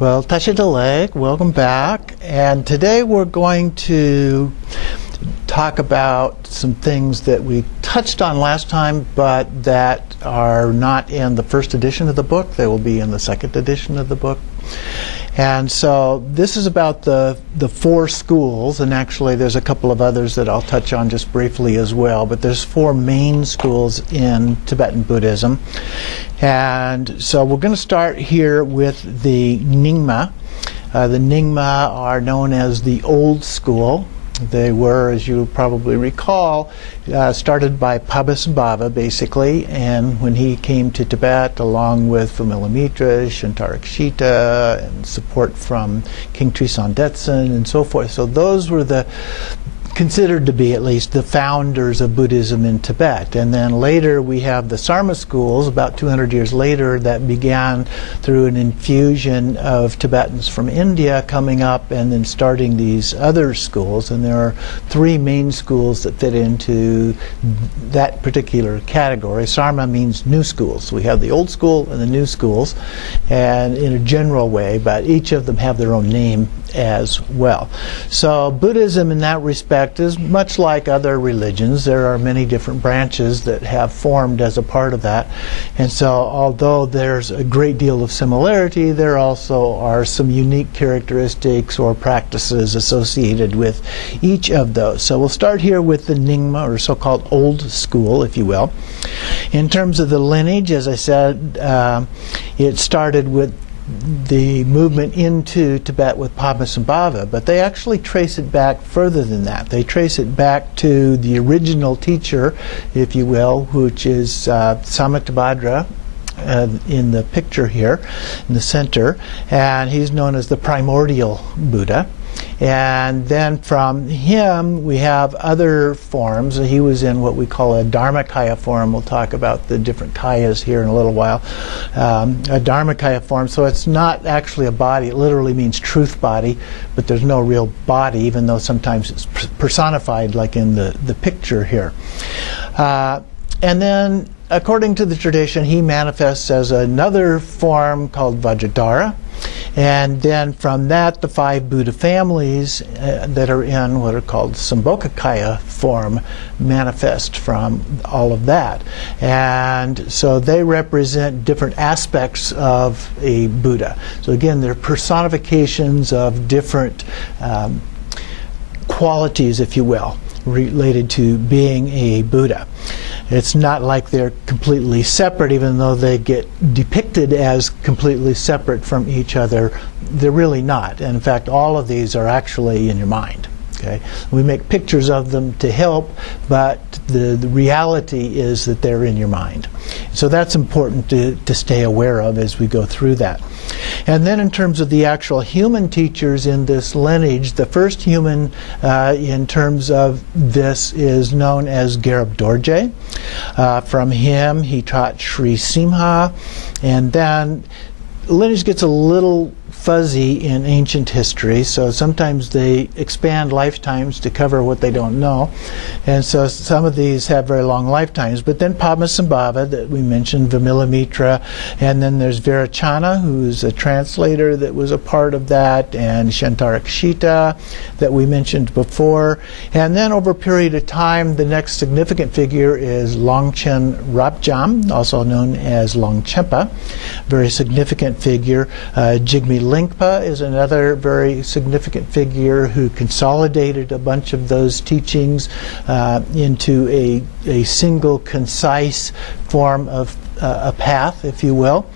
Well, Tashi Dalai, welcome back. And today we're going to talk about some things that we touched on last time, but that are not in the first edition of the book. They will be in the second edition of the book. And so this is about the four schools, and actually there's a couple of others that I'll touch on just briefly as well, but there's four main schools in Tibetan Buddhism. And so we're going to start here with the Nyingma. The Nyingma are known as the old school. They were, as you probably recall, started by Padmasambhava, basically, and when he came to Tibet, along with Vimalamitra, Shantarakshita, and support from King Tristan Detsen, and so forth. So those were considered to be at least the founders of Buddhism in Tibet. And then later we have the Sarma schools, about 200 years later, that began through an infusion of Tibetans from India coming up and then starting these other schools. And there are three main schools that fit into that particular category. Sarma means new schools. We have the old school and the new schools, and in a general way, but each of them have their own name as well. So Buddhism in that respect is much like other religions. There are many different branches that have formed as a part of that. And so although there's a great deal of similarity, there also are some unique characteristics or practices associated with each of those. So we'll start here with the Nyingma, or so-called old school, if you will. In terms of the lineage, as I said, it started with the movement into Tibet with Padmasambhava, but they actually trace it back further than that. They trace it back to the original teacher, if you will, which is Samittabhadra, in the picture here, in the center, and he's known as the primordial Buddha. And then from him we have other forms. He was in what we call a Dharmakaya form. We'll talk about the different kayas here in a little while. A Dharmakaya form, so it's not actually a body. It literally means truth body, but there's no real body, even though sometimes it's personified like in the picture here. And then according to the tradition, he manifests as another form called Vajradhara. And then from that, the five Buddha families that are in what are called Sambhogakaya form manifest from all of that. And so they represent different aspects of a Buddha. So again, they're personifications of different qualities, if you will, related to being a Buddha. It's not like they're completely separate, even though they get depicted as completely separate from each other. They're really not. And in fact, all of these are actually in your mind. Okay? We make pictures of them to help, but the reality is that they're in your mind. So that's important to stay aware of as we go through that. And then in terms of the actual human teachers in this lineage, the first human in terms of this is known as Gharib Dorje. From him, he taught Sri Simha, and then lineage gets a little fuzzy in ancient history, so sometimes they expand lifetimes to cover what they don't know, and so some of these have very long lifetimes. But then Padmasambhava that we mentioned, Vimalamitra, and then there's Virachana, who's a translator that was a part of that, and Shantarakshita that we mentioned before. And then over a period of time, the next significant figure is Longchen Rabjam, also known as Longchenpa, very significant figure. Jigme Lingpa is another very significant figure who consolidated a bunch of those teachings into a single, concise form of a path, if you will.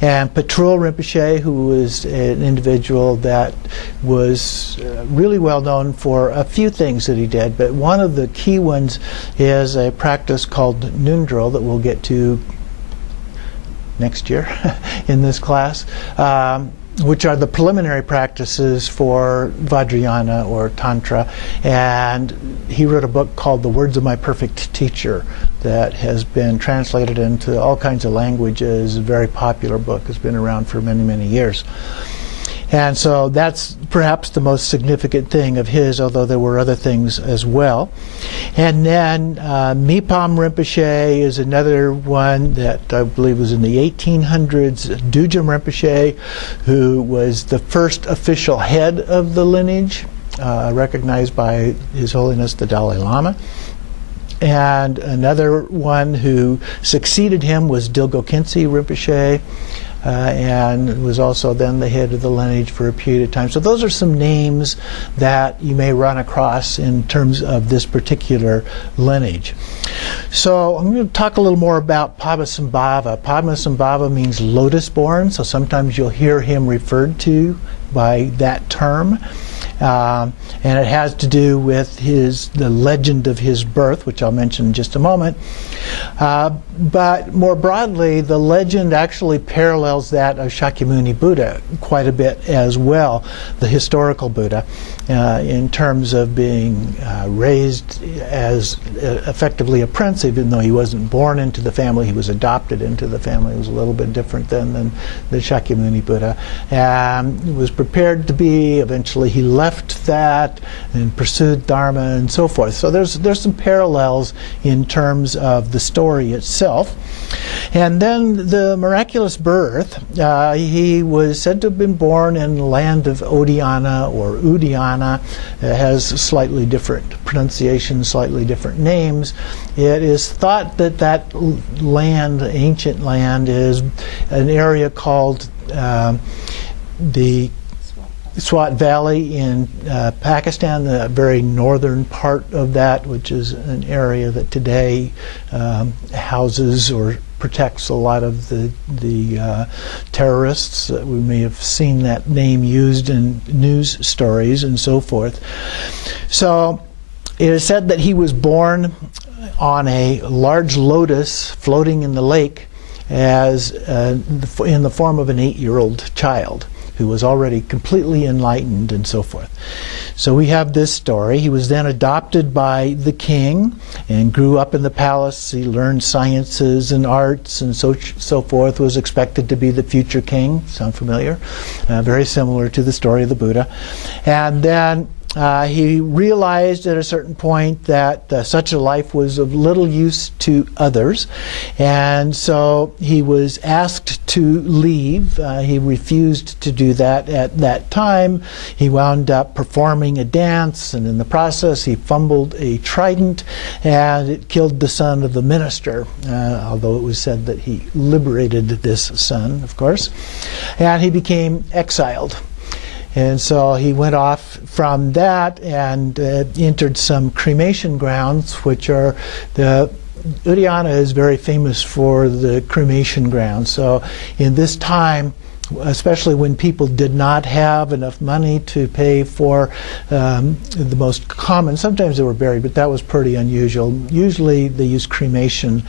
And Patrul Rinpoche, who was an individual that was really well known for a few things that he did, but one of the key ones is a practice called Nundrol that we'll get to next year in this class, which are the preliminary practices for Vajrayana or Tantra. And he wrote a book called The Words of My Perfect Teacher that has been translated into all kinds of languages. A very popular book, has been around for many, many years. And so that's perhaps the most significant thing of his, although there were other things as well. And then Mipam Rinpoche is another one that I believe was in the 1800s. Dujam Rinpoche, who was the first official head of the lineage, recognized by His Holiness the Dalai Lama. And another one who succeeded him was Dilgo Khyentse Rinpoche, and was also then the head of the lineage for a period of time. So those are some names that you may run across in terms of this particular lineage. So I'm going to talk a little more about Padmasambhava. Padmasambhava means lotus-born, so sometimes you'll hear him referred to by that term. And it has to do with the legend of his birth, which I'll mention in just a moment. But more broadly, the legend actually parallels that of Shakyamuni Buddha quite a bit as well, the historical Buddha, in terms of being raised as effectively a prince, even though he wasn't born into the family, he was adopted into the family. It was a little bit different than the Shakyamuni Buddha. And was prepared to be, eventually he left that and pursued Dharma and so forth. So there's some parallels in terms of the story itself. And then the miraculous birth, he was said to have been born in the land of Odiana or Udiana. It has slightly different pronunciations, slightly different names. It is thought that that land, ancient land, is an area called the Swat Valley in Pakistan, the very northern part of that, which is an area that today houses or protects a lot of the terrorists. We may have seen that name used in news stories and so forth. So it is said that he was born on a large lotus floating in the lake as in the form of an 8-year-old child who was already completely enlightened and so forth. So we have this story. He was then adopted by the king and grew up in the palace. He learned sciences and arts and so forth, was expected to be the future king. Sound familiar? Very similar to the story of the Buddha. And then he realized at a certain point that such a life was of little use to others, and so he was asked to leave. He refused to do that at that time. He wound up performing a dance, and in the process he fumbled a trident, and it killed the son of the minister, although it was said that he liberated this son, of course, and he became exiled. And so he went off from that and entered some cremation grounds, which are Udiana is very famous for the cremation grounds. So in this time, especially when people did not have enough money to pay for the most common, sometimes they were buried, but that was pretty unusual. Usually they used cremation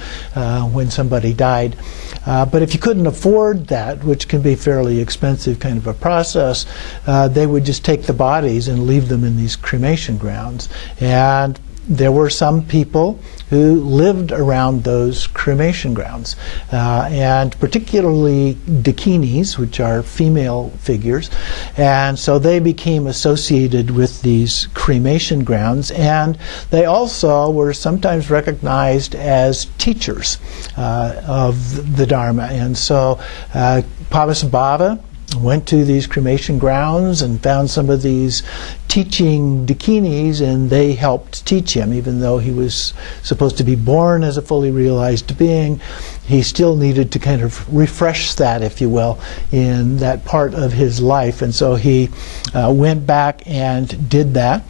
when somebody died. But if you couldn't afford that, which can be fairly expensive kind of a process, they would just take the bodies and leave them in these cremation grounds. And there were some people who lived around those cremation grounds, and particularly dakinis, which are female figures, and so they became associated with these cremation grounds, and they also were sometimes recognized as teachers of the Dharma. And so Padmasambhava went to these cremation grounds and found some of these teaching dakinis, and they helped teach him. Even though he was supposed to be born as a fully realized being, he still needed to kind of refresh that, if you will, in that part of his life. And so he went back and did that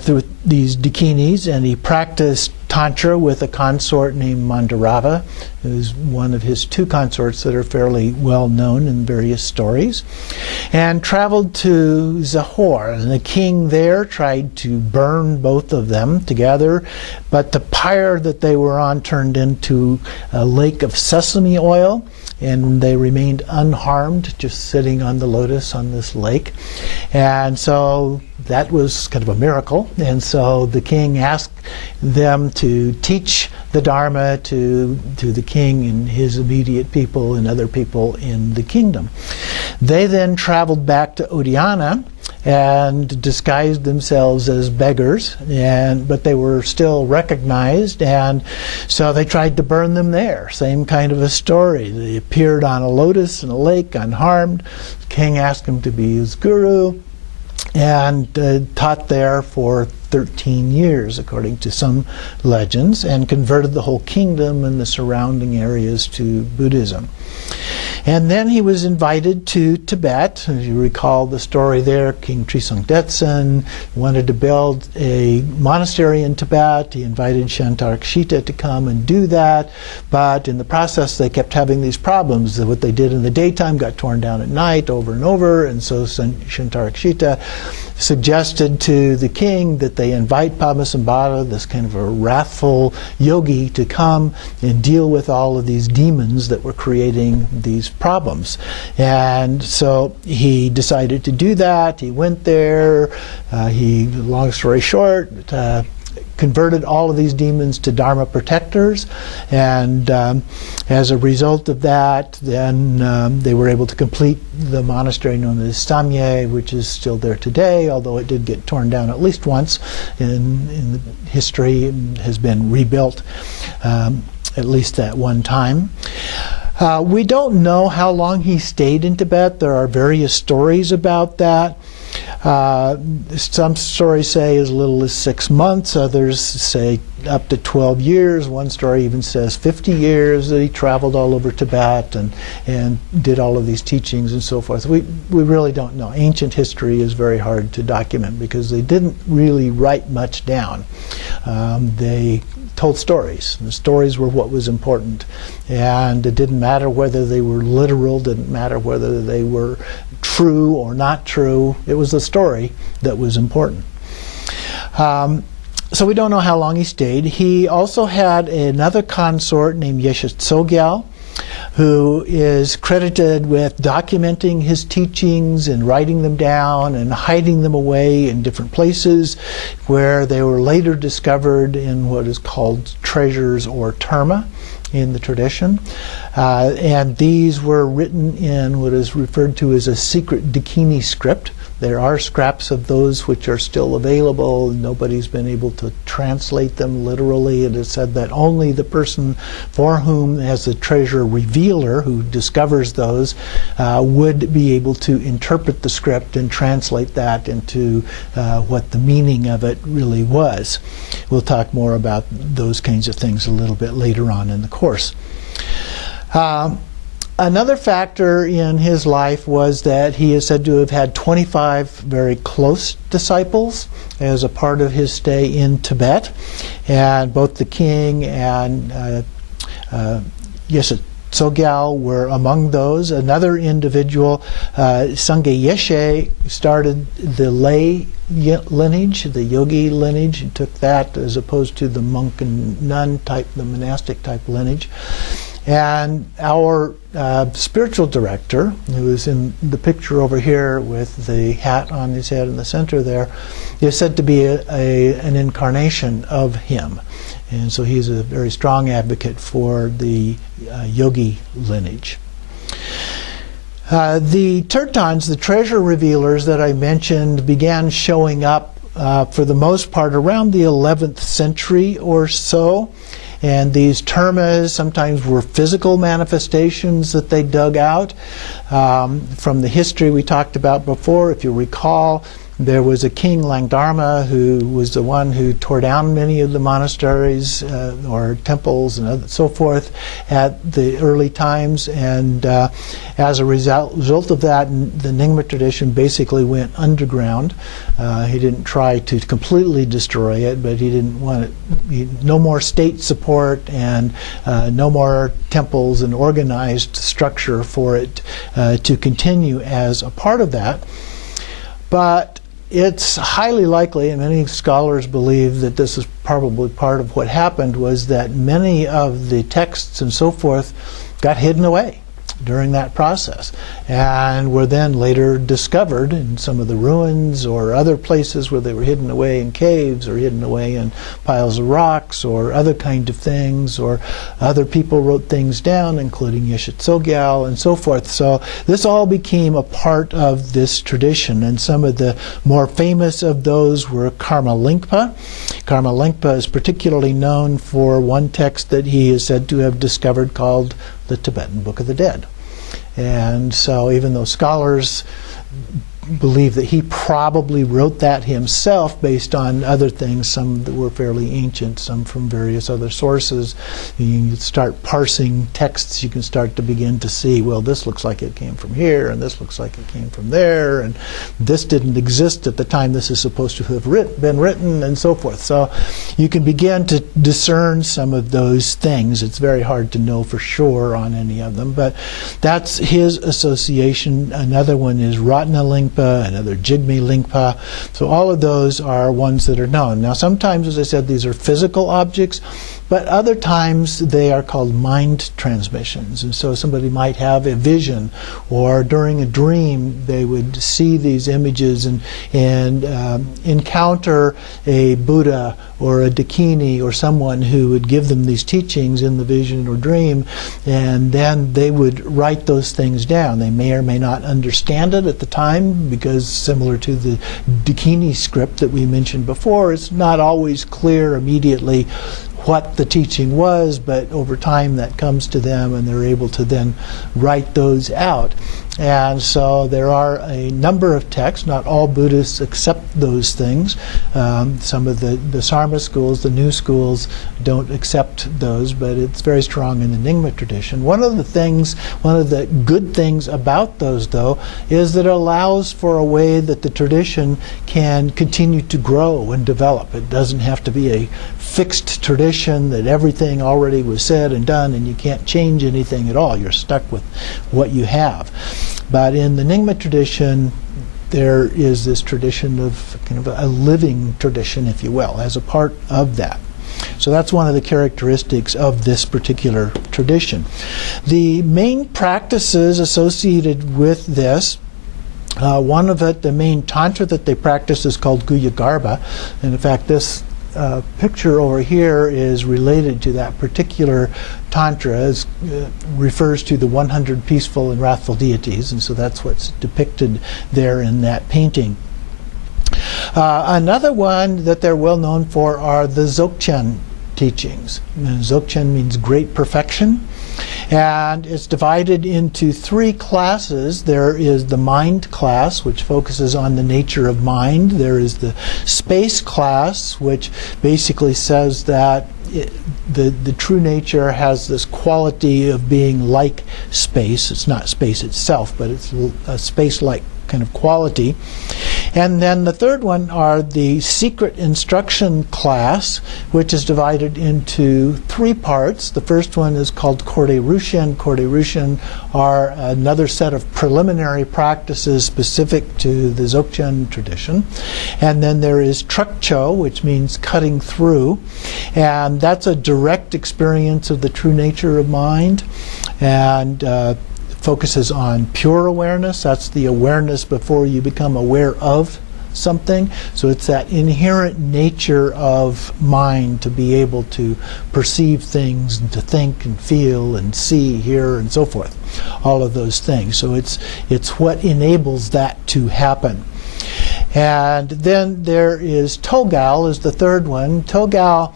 through these dakinis, and he practiced Tantra with a consort named Mandarava, who's one of his 2 consorts that are fairly well known in various stories, and traveled to Zahor. And the king there tried to burn both of them together, but the pyre that they were on turned into a lake of sesame oil, and they remained unharmed, just sitting on the lotus on this lake. And so that was kind of a miracle. And so the king asked them to teach the Dharma to the king and his immediate people and other people in the kingdom. They then traveled back to Odhyana and disguised themselves as beggars, but they were still recognized, and so they tried to burn them there. Same kind of a story. They appeared on a lotus in a lake unharmed. The king asked them to be his guru, and taught there for 13 years, according to some legends, and converted the whole kingdom and the surrounding areas to Buddhism. And then he was invited to Tibet. As you recall the story there, King Trisong Detsen wanted to build a monastery in Tibet. He invited Shantarakshita to come and do that, but in the process they kept having these problems. What they did in the daytime got torn down at night over and over, and so Shantarakshita suggested to the king that they invite Padmasambhava, this kind of a wrathful yogi, to come and deal with all of these demons that were creating these problems. And so he decided to do that. He went there. Long story short, converted all of these demons to Dharma protectors, and as a result of that, then they were able to complete the monastery known as Samye, which is still there today, although it did get torn down at least once in history and has been rebuilt at least that one time. We don't know how long he stayed in Tibet. There are various stories about that. Some stories say as little as 6 months, others say up to 12 years. One story even says 50 years that he traveled all over Tibet and did all of these teachings and so forth. We really don't know. Ancient history is very hard to document because they didn't really write much down. They told stories. The stories were what was important. And it didn't matter whether they were literal, didn't matter whether they were true or not true. It was the story that was important. So we don't know how long he stayed. He also had another consort named Yeshe Tsogyal, who is credited with documenting his teachings and writing them down and hiding them away in different places, where they were later discovered in what is called treasures or terma in the tradition. And these were written in what is referred to as a secret Dakini script. There are scraps of those which are still available. Nobody's been able to translate them literally. It is said that only the person for whom, as the treasure revealer, who discovers those, would be able to interpret the script and translate that into what the meaning of it really was. We'll talk more about those kinds of things a little bit later on in the course. Another factor in his life was that he is said to have had 25 very close disciples as a part of his stay in Tibet, and both the king and Yeshe Tsogyal were among those. Another individual, Sangye Yeshe, started the lay lineage, the Yogi lineage, and took that as opposed to the monk and nun type, the monastic type lineage. And our spiritual director, who is in the picture over here with the hat on his head in the center there, is said to be an incarnation of him. And so he's a very strong advocate for the Yogi lineage. The Turtans, the treasure revealers that I mentioned, began showing up for the most part around the 11th century or so. And these termas sometimes were physical manifestations that they dug out. From the history we talked about before, if you recall, there was a king, Langdharma, who was the one who tore down many of the monasteries or temples and so forth at the early times. And as a result of that, the Nyingma tradition basically went underground. He didn't try to completely destroy it, but he didn't want it, no more state support and no more temples and organized structure for it to continue as a part of that. But it's highly likely, and many scholars believe that this is probably part of what happened, was that many of the texts and so forth got hidden away. during that process, and were then later discovered in some of the ruins or other places where they were hidden away in caves or hidden away in piles of rocks or other kind of things, or other people wrote things down, including Yeshe Tsogyal and so forth. So this all became a part of this tradition, and some of the more famous of those were Karma Lingpa. Karma Lingpa is particularly known for one text that he is said to have discovered called the Tibetan Book of the Dead. And so even though scholars believe that he probably wrote that himself based on other things, some that were fairly ancient, some from various other sources, you start parsing texts, you can start to begin to see, well, this looks like it came from here, and this looks like it came from there, and this didn't exist at the time this is supposed to have been written, and so forth. So you can begin to discern some of those things. It's very hard to know for sure on any of them, but that's his association. Another one is Ratna Lingpa, another Jigme Lingpa. So all of those are ones that are known. Now sometimes, as I said, these are physical objects, but other times they are called mind transmissions. And so somebody might have a vision, or during a dream they would see these images and encounter a Buddha or a Dakini or someone who would give them these teachings in the vision or dream, and then they would write those things down. They may or may not understand it at the time, because similar to the Dakini script that we mentioned before, it's not always clear immediately what the teaching was, but over time that comes to them and they're able to then write those out. And so there are a number of texts. Not all Buddhists accept those things. Some of the Sarma schools, the new schools, don't accept those, but it's very strong in the Nyingma tradition. One of the good things about those, though, is that it allows for a way that the tradition can continue to grow and develop. It doesn't have to be a fixed tradition that everything already was said and done and you can't change anything at all. You're stuck with what you have. But in the Nyingma tradition, there is this tradition of kind of a living tradition, if you will, as a part of that. So that's one of the characteristics of this particular tradition. The main practices associated with this, one of it, the main tantra that they practice, is called Guya Garba. And in fact, this picture over here is related to that particular tantra, as refers to the 100 peaceful and wrathful deities, and so that's what's depicted there in that painting. Another one that they're well known for are the Dzogchen teachings. And Dzogchen means great perfection, and it's divided into three classes. There is the mind class, which focuses on the nature of mind. There is the space class, which basically says that the true nature has this quality of being like space. It's not space itself, but it's a space-like kind of quality. And then the third one are the secret instruction class, which is divided into three parts. The first one is called Korde Rushin. Korde Rushin are another set of preliminary practices specific to the Dzogchen tradition. And then there is Trukcho, which means cutting through, and that's a direct experience of the true nature of mind, and focuses on pure awareness. That's the awareness before you become aware of something. So it's that inherent nature of mind to be able to perceive things and to think and feel and see, hear, and so forth. All of those things. So it's what enables that to happen. And then there is Togal is the third one. Togal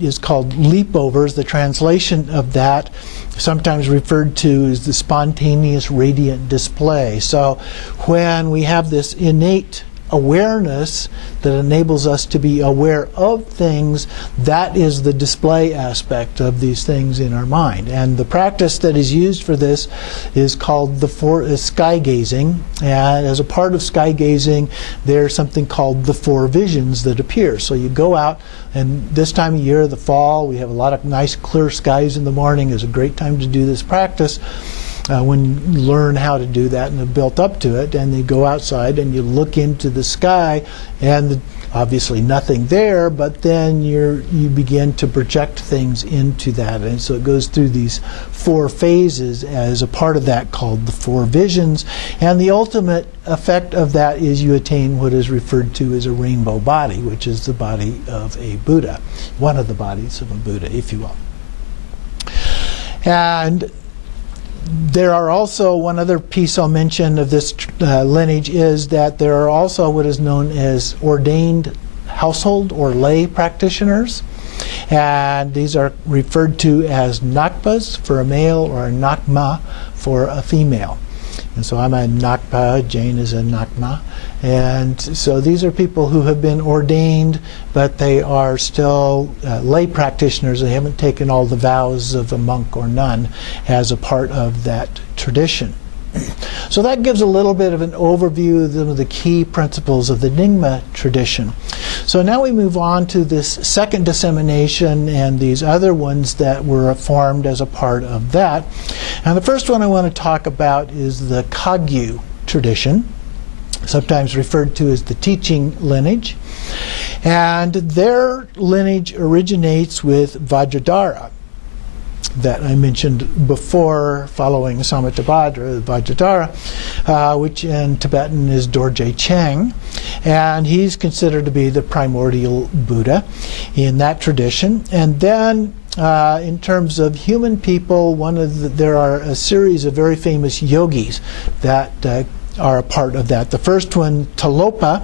is called leapovers. The translation of that, sometimes referred to as the spontaneous radiant display. So when we have this innate awareness that enables us to be aware of things, that is the display aspect of these things in our mind. And the practice that is used for this is called sky gazing. And as a part of sky gazing, there's something called the four visions that appear. So you go out, and this time of year, the fall, we have a lot of nice clear skies in the morning. Is a great time to do this practice. when you learn how to do that and have built up to it, and you go outside and you look into the sky, and obviously nothing there, but then you begin to project things into that. And so it goes through these 4 phases as a part of that, called the 4 visions. And the ultimate effect of that is you attain what is referred to as a rainbow body, which is the body of a Buddha, one of the bodies of a Buddha, if you will. And there are also, one other piece I'll mention of this lineage is that there are also what is known as ordained household or lay practitioners. And these are referred to as nakpas for a male or a nakma for a female. And so I'm a nakpa, Jane is a nakma. And so these are people who have been ordained, but they are still lay practitioners. They haven't taken all the vows of a monk or nun as a part of that tradition. So that gives a little bit of an overview of some of the key principles of the Nyingma tradition. So now we move on to this second dissemination and these other ones that were formed as a part of that. And the first one I want to talk about is the Kagyu tradition, sometimes referred to as the teaching lineage. And their lineage originates with Vajradhara, that I mentioned before, following Samattabhadra, Vajradhara, which in Tibetan is Dorje Cheng. And he's considered to be the primordial Buddha in that tradition. And then in terms of human people, there are a series of very famous yogis that are a part of that. The first one, Talopa,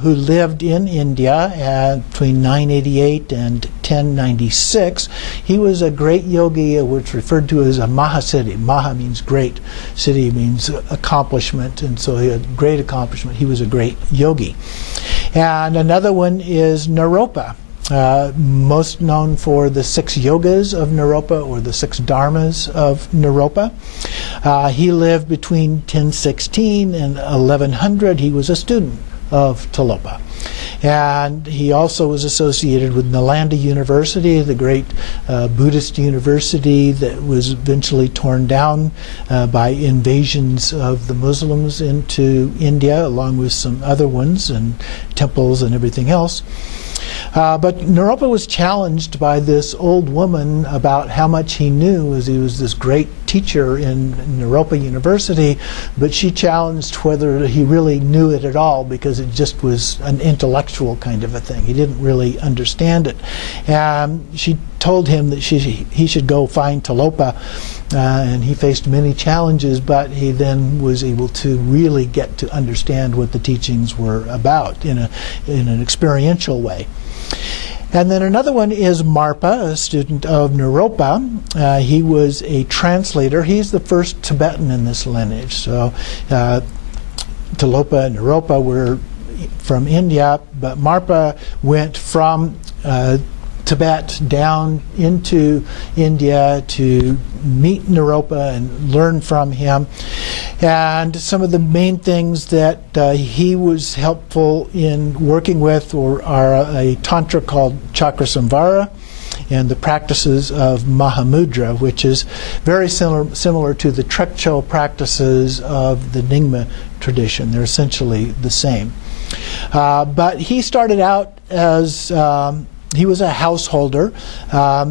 who lived in India between 988 and 1096. He was a great yogi, which referred to as a Mahasiddhi. Maha means great, Siddhi means accomplishment, and so he had great accomplishment. He was a great yogi. And another one is Naropa, most known for the 6 yogas of Naropa, or the 6 dharmas of Naropa. He lived between 1016 and 1100. He was a student of Talopa. And he also was associated with Nalanda University, the great Buddhist university that was eventually torn down by invasions of the Muslims into India, along with some other ones and temples and everything else. But Naropa was challenged by this old woman about how much he knew, as he was this great teacher in Naropa University, but she challenged whether he really knew it at all, because it just was an intellectual kind of a thing. He didn't really understand it. And she told him that he should go find Talopa, and he faced many challenges, but he then was able to really get to understand what the teachings were about in an experiential way. And then another one is Marpa, a student of Naropa. He was a translator. He's the first Tibetan in this lineage. So Talopa and Naropa were from India, but Marpa went from Tibet down into India to meet Naropa and learn from him. And some of the main things that he was helpful in working with are a tantra called Chakrasamvara and the practices of Maha Mudra, which is very similar to the Trekcho practices of the Nyingma tradition. They're essentially the same. But he started out as he was a householder.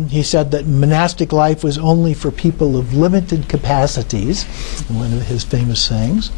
He said that monastic life was only for people of limited capacities, one of his famous sayings.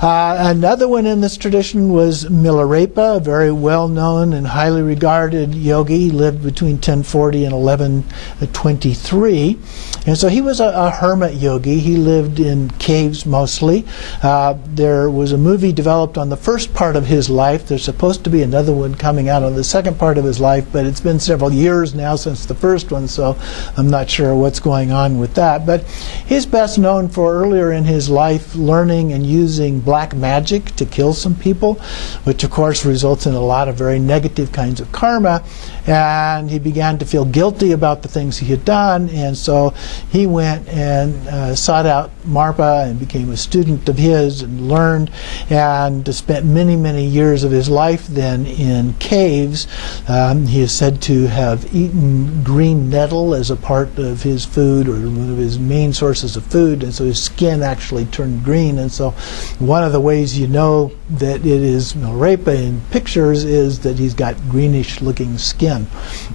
Another one in this tradition was Milarepa, a very well-known and highly regarded yogi. He lived between 1040 and 1123. And so he was a hermit yogi. He lived in caves mostly. There was a movie developed on the first part of his life. There's supposed to be another one coming out on the second part of his life, but it's been several years now since the first one, so I'm not sure what's going on with that. But he's best known for earlier in his life learning and using black magic to kill some people, which of course results in a lot of very negative kinds of karma. And he began to feel guilty about the things he had done, and so he went and sought out Marpa and became a student of his and learned, and spent many, many years of his life then in caves. He is said to have eaten green nettle as a part of his food, or one of his main sources of food, and so his skin actually turned green. And so one of the ways you know that it is Milarepa in pictures is that he's got greenish looking skin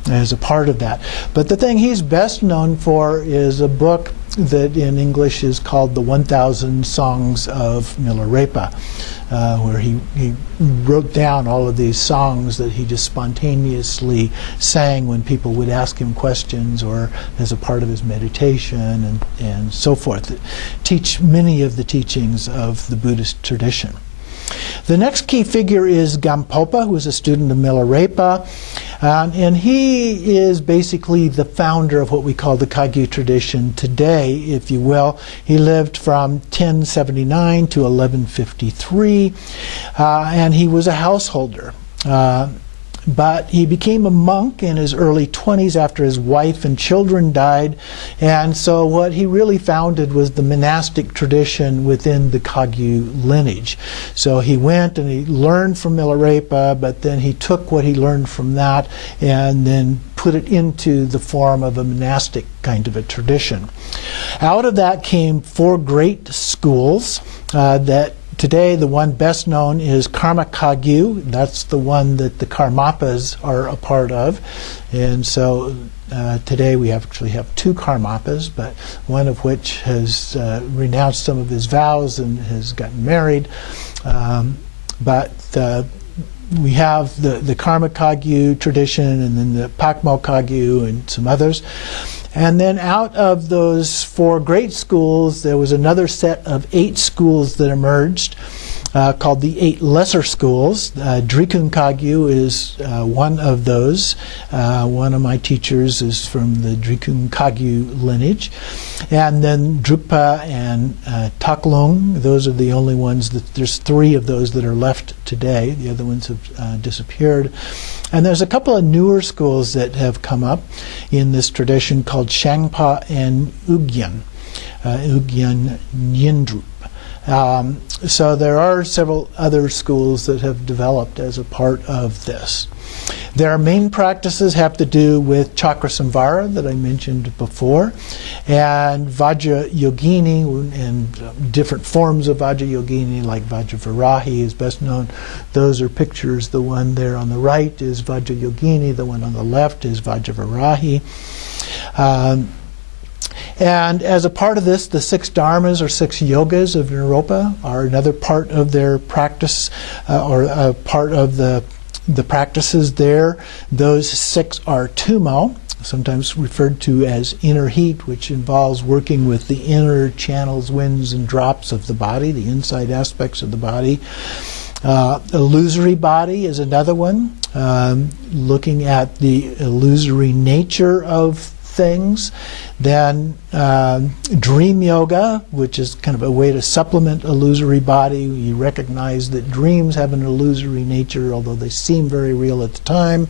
as a part of that. But the thing he's best known for is a book that in English is called The 1000 Songs of Milarepa, where he wrote down all of these songs that he just spontaneously sang when people would ask him questions or as a part of his meditation and so forth, that teach many of the teachings of the Buddhist tradition. The next key figure is Gampopa, who is a student of Milarepa, and he is basically the founder of what we call the Kagyu tradition today, if you will. He lived from 1079 to 1153, and he was a householder. But he became a monk in his early 20s after his wife and children died, and so what he really founded was the monastic tradition within the Kagyu lineage. So he went and he learned from Milarepa, but then he took what he learned from that and then put it into the form of a monastic kind of a tradition. Out of that came 4 great schools that today, the one best known is Karma Kagyu. That's the one that the Karmapas are a part of. And so today we actually have 2 Karmapas, but one of which has renounced some of his vows and has gotten married. But we have the Karma Kagyu tradition, and then the Pakmo Kagyu and some others. And then out of those 4 great schools, there was another set of 8 schools that emerged called the 8 lesser schools. Drikung Kagyu is one of those. One of my teachers is from the Drikung Kagyu lineage. And then Drukpa and Taklung, those are the only ones that there's 3 of those that are left today. The other ones have disappeared. And there's a couple of newer schools that have come up in this tradition called Shangpa and Ugyan, Ugyan Nyindrup. So there are several other schools that have developed as a part of this. Their main practices have to do with chakra samvara that I mentioned before, and Vajra Yogini, and different forms of Vajra Yogini, like Vajra Varahi is best known. Those are pictures. The one there on the right is Vajra Yogini, the one on the left is Vajra Varahi. And as a part of this, the 6 dharmas or 6 yogas of Naropa are another part of their practice, or a part of the practices there. Those 6 are Tumo, sometimes referred to as inner heat, which involves working with the inner channels, winds, and drops of the body, the inside aspects of the body. Illusory body is another one, looking at the illusory nature of things. Then dream yoga, which is kind of a way to supplement illusory body. You recognize that dreams have an illusory nature, although they seem very real at the time.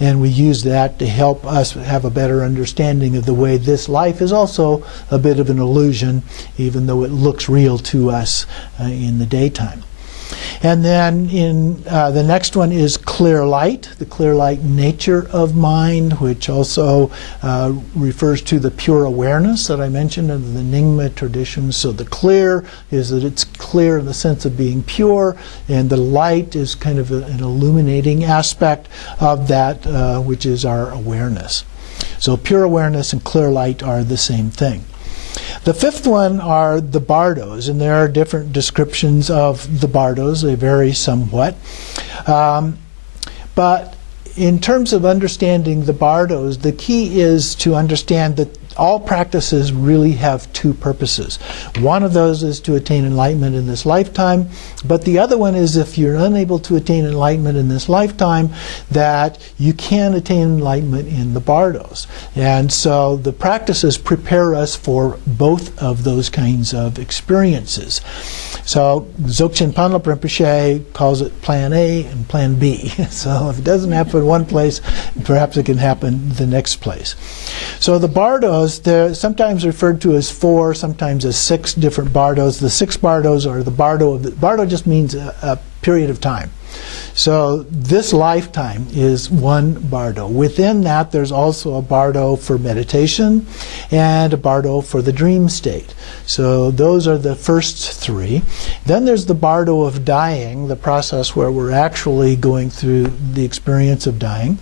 And we use that to help us have a better understanding of the way this life is also a bit of an illusion, even though it looks real to us in the daytime. And then in the next one is clear light, the clear light nature of mind, which also refers to the pure awareness that I mentioned in the Nyingma tradition. So the clear is that it's clear in the sense of being pure, and the light is kind of an illuminating aspect of that, which is our awareness. So pure awareness and clear light are the same thing. The 5th one are the bardos, and there are different descriptions of the bardos. They vary somewhat. But in terms of understanding the bardos, the key is to understand that all practices really have 2 purposes. One of those is to attain enlightenment in this lifetime, but the other one is if you're unable to attain enlightenment in this lifetime, that you can attain enlightenment in the bardos. And so the practices prepare us for both of those kinds of experiences. So Dzogchen Panlop Rinpoche calls it Plan A and Plan B. So if it doesn't happen in one place, perhaps it can happen the next place. So the bardos bardos. They're sometimes referred to as 4, sometimes as 6 different bardos. The 6 bardos are the bardo of the bardo just means a period of time. So this lifetime is one bardo. Within that, there's also a bardo for meditation and a bardo for the dream state. So those are the first 3. Then there's the bardo of dying, the process where we're actually going through the experience of dying.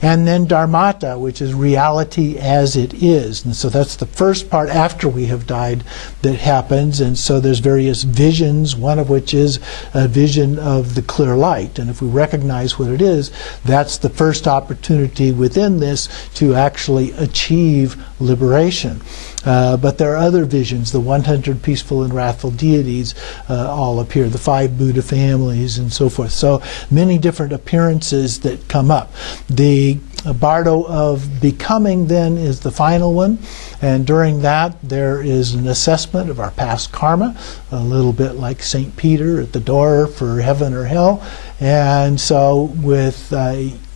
And then dharmata, which is reality as it is. And so that's the first part after we have died that happens. And so there's various visions, one of which is a vision of the clear light. And if we recognize what it is, that's the first opportunity within this to actually achieve liberation. But there are other visions. The 100 peaceful and wrathful deities all appear, the 5 Buddha families and so forth. So many different appearances that come up. The bardo of becoming then is the final one. And during that, there is an assessment of our past karma, a little bit like St. Peter at the door for heaven or hell. And so with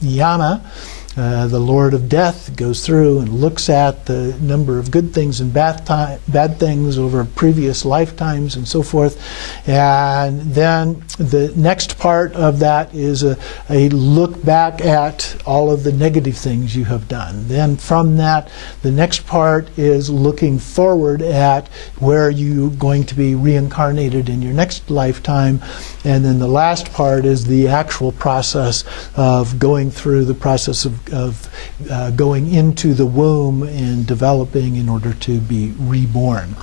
Yama, the Lord of Death goes through and looks at the number of good things and bad things over previous lifetimes and so forth. And then the next part of that is a look back at all of the negative things you have done. Then from that, the next part is looking forward at where you're going to be reincarnated in your next lifetime. And then the last part is the actual process of going through the process of going into the womb and developing in order to be reborn.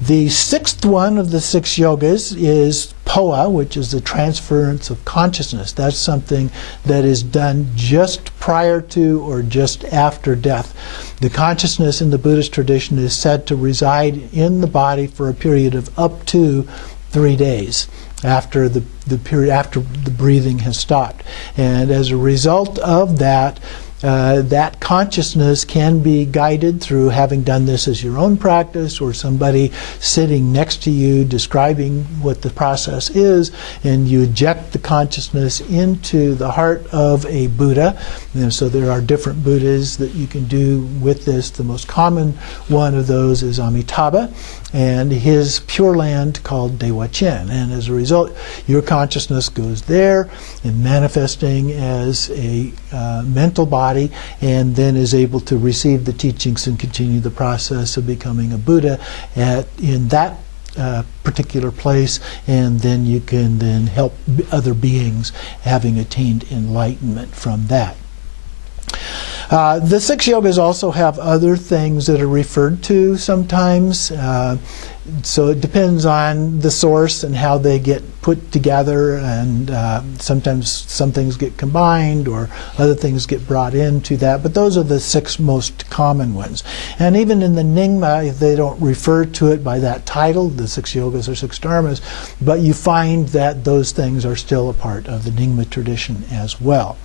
The 6th one of the 6 yogas is POA, which is the transference of consciousness. That's something that is done just prior to or just after death. The consciousness in the Buddhist tradition is said to reside in the body for a period of up to 3 days after the period after the breathing has stopped. And as a result of that, that consciousness can be guided through having done this as your own practice or somebody sitting next to you describing what the process is, and you eject the consciousness into the heart of a Buddha. And so there are different Buddhas that you can do with this. The most common one of those is Amitabha and his Pure Land called Dewa Chen. And as a result, your consciousness goes there and manifesting as a mental body, and then is able to receive the teachings and continue the process of becoming a Buddha in that particular place, and then you can then help other beings having attained enlightenment from that. The 6 yogas also have other things that are referred to sometimes. So it depends on the source and how they get put together, and sometimes some things get combined or other things get brought into that. But those are the 6 most common ones. And even in the Nyingma, they don't refer to it by that title, the 6 yogas or 6 dharmas, but you find that those things are still a part of the Nyingma tradition as well.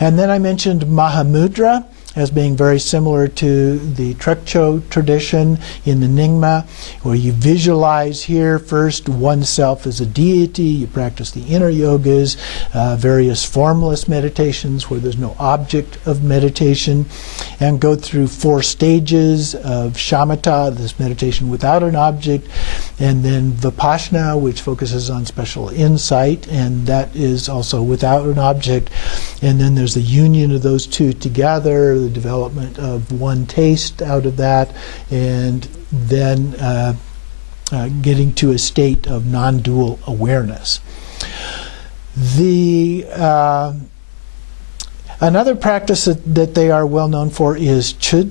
And then I mentioned Maha Mudra as being very similar to the Trekcho tradition in the Nyingma, where you visualize here first oneself as a deity, you practice the inner yogas, various formless meditations where there's no object of meditation, and go through 4 stages of shamatha, this meditation without an object, and then vipassana, which focuses on special insight, and that is also without an object. And then there's the union of those two together, the development of one taste out of that, and then getting to a state of non-dual awareness. Another practice that they are well known for is chud,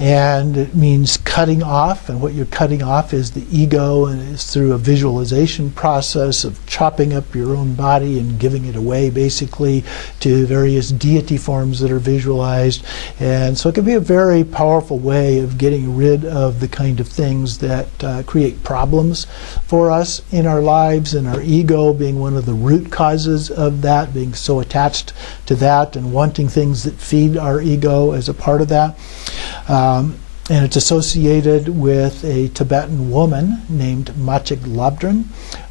and it means cutting off, and what you're cutting off is the ego, and it's through a visualization process of chopping up your own body and giving it away basically to various deity forms that are visualized. And so it can be a very powerful way of getting rid of the kind of things that create problems for us in our lives, and our ego being one of the root causes of that, being so attached to that and wanting things that feed our ego as a part of that. And it's associated with a Tibetan woman named Machig Labdran,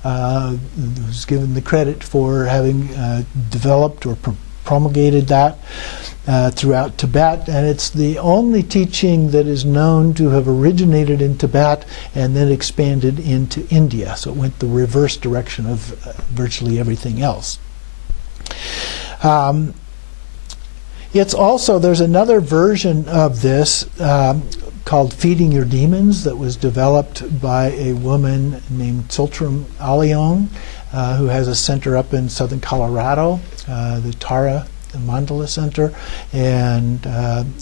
who's given the credit for having developed or promulgated that throughout Tibet, and it's the only teaching that is known to have originated in Tibet and then expanded into India. So it went the reverse direction of virtually everything else. It's also, there's another version of this called Feeding Your Demons that was developed by a woman named Tsultrim Alyong, who has a center up in southern Colorado, the Tara Mandala Center. And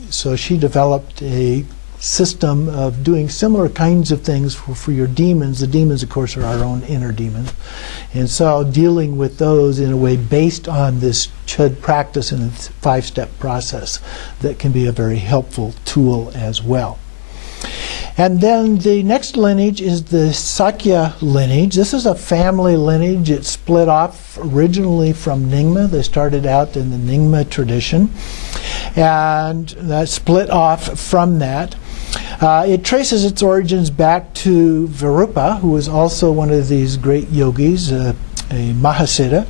so she developed a system of doing similar kinds of things for your demons. The demons, of course, are our own inner demons. And so dealing with those in a way based on this Chud practice and its 5-step process that can be a very helpful tool as well. And then the next lineage is the Sakya lineage. This is a family lineage. It split off originally from Nyingma. They started out in the Nyingma tradition, and that split off from that. It traces its origins back to Virupa, who was also one of these great yogis, a Mahasiddha,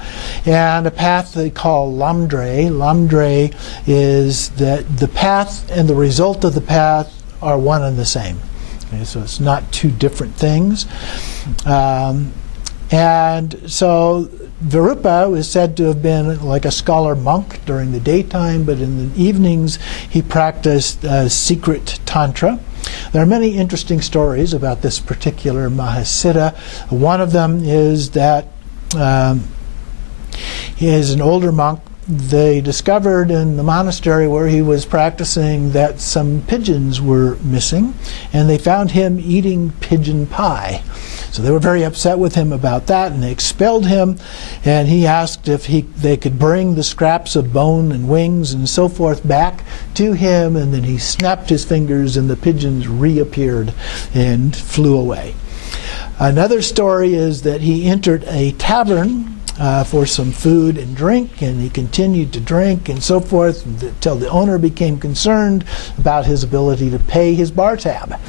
and a path they call Lamdre. Lamdre is that the path and the result of the path are one and the same. Okay, so it's not two different things. And so Virupa is said to have been like a scholar monk during the daytime, but in the evenings he practiced secret tantra. There are many interesting stories about this particular Mahasiddha. One of them is that he is an older monk. They discovered in the monastery where he was practicing that some pigeons were missing, and they found him eating pigeon pie. So they were very upset with him about that, and they expelled him, and he asked if they could bring the scraps of bone and wings and so forth back to him, and then he snapped his fingers and the pigeons reappeared and flew away. Another story is that he entered a tavern for some food and drink, and he continued to drink and so forth until the owner became concerned about his ability to pay his bar tab.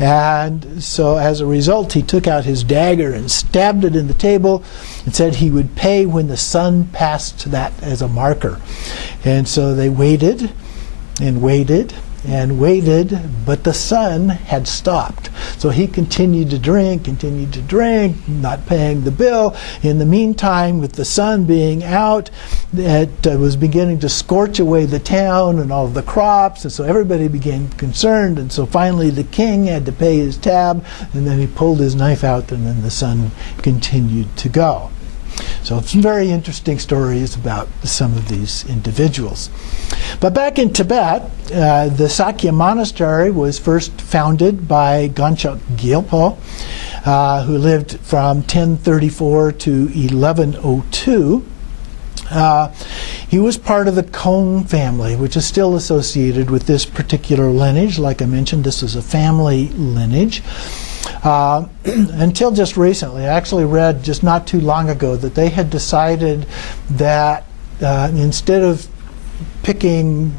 And so as a result, he took out his dagger and stabbed it in the table and said he would pay when the sun passed that as a marker. And so they waited and waited and waited, but the sun had stopped. So he continued to drink, not paying the bill. In the meantime, with the sun being out, it was beginning to scorch away the town and all of the crops, and so everybody became concerned, and so finally the king had to pay his tab, and then he pulled his knife out, and then the sun continued to go. So some very interesting stories about some of these individuals. But back in Tibet, the Sakya monastery was first founded by Ganchok Gyalpo, who lived from 1034 to 1102. He was part of the Kong family, which is still associated with this particular lineage. Like I mentioned, this is a family lineage. Until just recently, I actually read just not too long ago that they had decided that instead of picking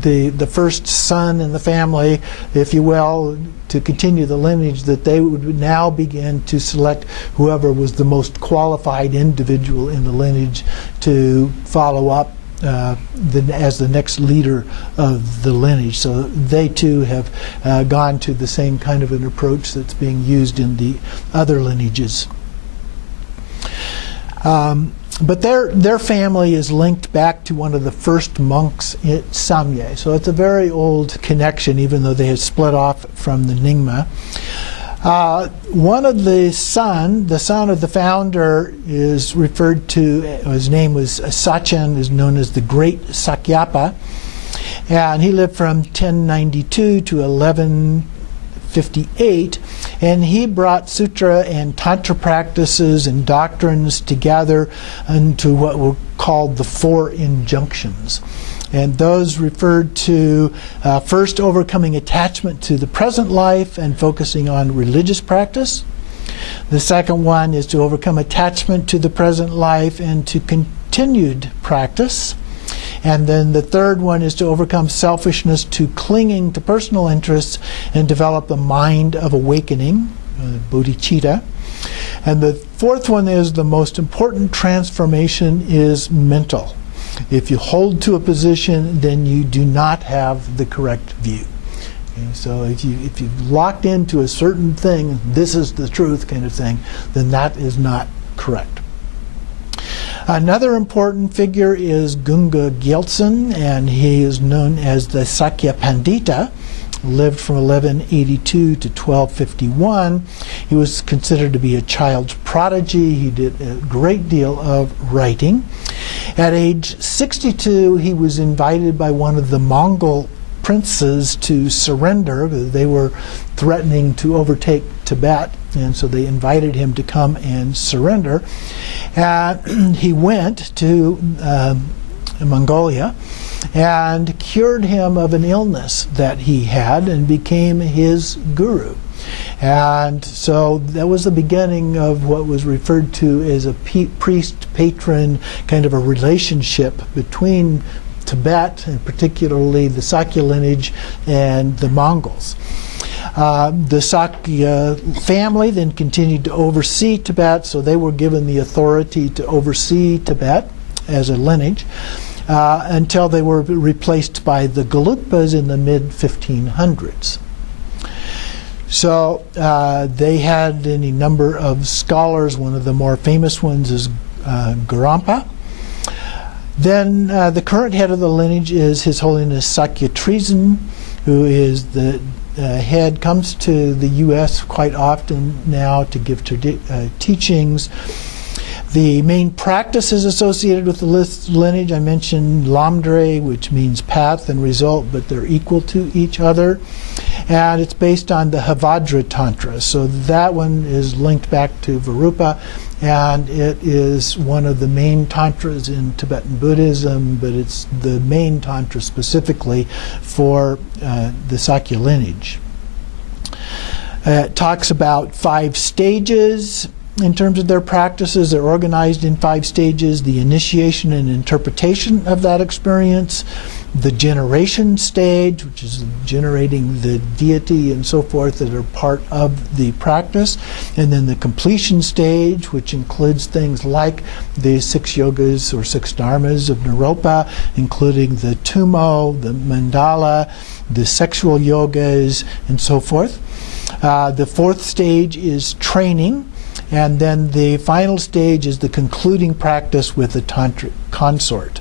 the first son in the family, if you will, to continue the lineage, that they would now begin to select whoever was the most qualified individual in the lineage to follow up as the next leader of the lineage. So they too have gone to the same kind of an approach that's being used in the other lineages. But their family is linked back to one of the first monks at Samye. So it's a very old connection, even though they had split off from the Nyingma. One of the son of the founder, is referred to, his name was Sachen, is known as the Great Sakyapa, and he lived from 1092 to 1158, and he brought sutra and tantra practices and doctrines together into what were called the 4 injunctions. And those referred to first overcoming attachment to the present life and focusing on religious practice. The second one is to overcome attachment to the present life and to continued practice. And then the third one is to overcome selfishness to clinging to personal interests and develop the mind of awakening, bodhicitta. And the fourth one is the most important transformation is mental. If you hold to a position, then you do not have the correct view. Okay, so if you've locked into a certain thing, this is the truth kind of thing, then that is not correct. Another important figure is Gunga Gyaltsen, and he is known as the Sakya Pandita. Lived from 1182 to 1251. He was considered to be a child's prodigy. He did a great deal of writing. At age 62, he was invited by one of the Mongol princes to surrender. They were threatening to overtake Tibet, and so they invited him to come and surrender. He went to Mongolia and cured him of an illness that he had and became his guru. And so that was the beginning of what was referred to as a priest-patron kind of a relationship between Tibet, and particularly the Sakya lineage, and the Mongols. The Sakya family then continued to oversee Tibet, so they were given the authority to oversee Tibet as a lineage until they were replaced by the Gelugpas in the mid-1500s. So they had any number of scholars. One of the more famous ones is Gharib. Then the current head of the lineage is His Holiness Sakya Trizin, who is the head, comes to the U.S. quite often now to give teachings. The main practices associated with the lineage, I mentioned Lamdre, which means path and result, but they're equal to each other. And it's based on the Havadra Tantra. So that one is linked back to Virupa, and it is one of the main tantras in Tibetan Buddhism, but it's the main tantra specifically for the Sakya lineage. It talks about 5 stages. In terms of their practices, they're organized in 5 stages: the initiation and interpretation of that experience, the generation stage, which is generating the deity and so forth that are part of the practice, and then the completion stage, which includes things like the 6 yogas or 6 dharmas of Naropa, including the Tumo, the mandala, the sexual yogas, and so forth. The 4th stage is training. And then the final stage is the concluding practice with the tantric consort.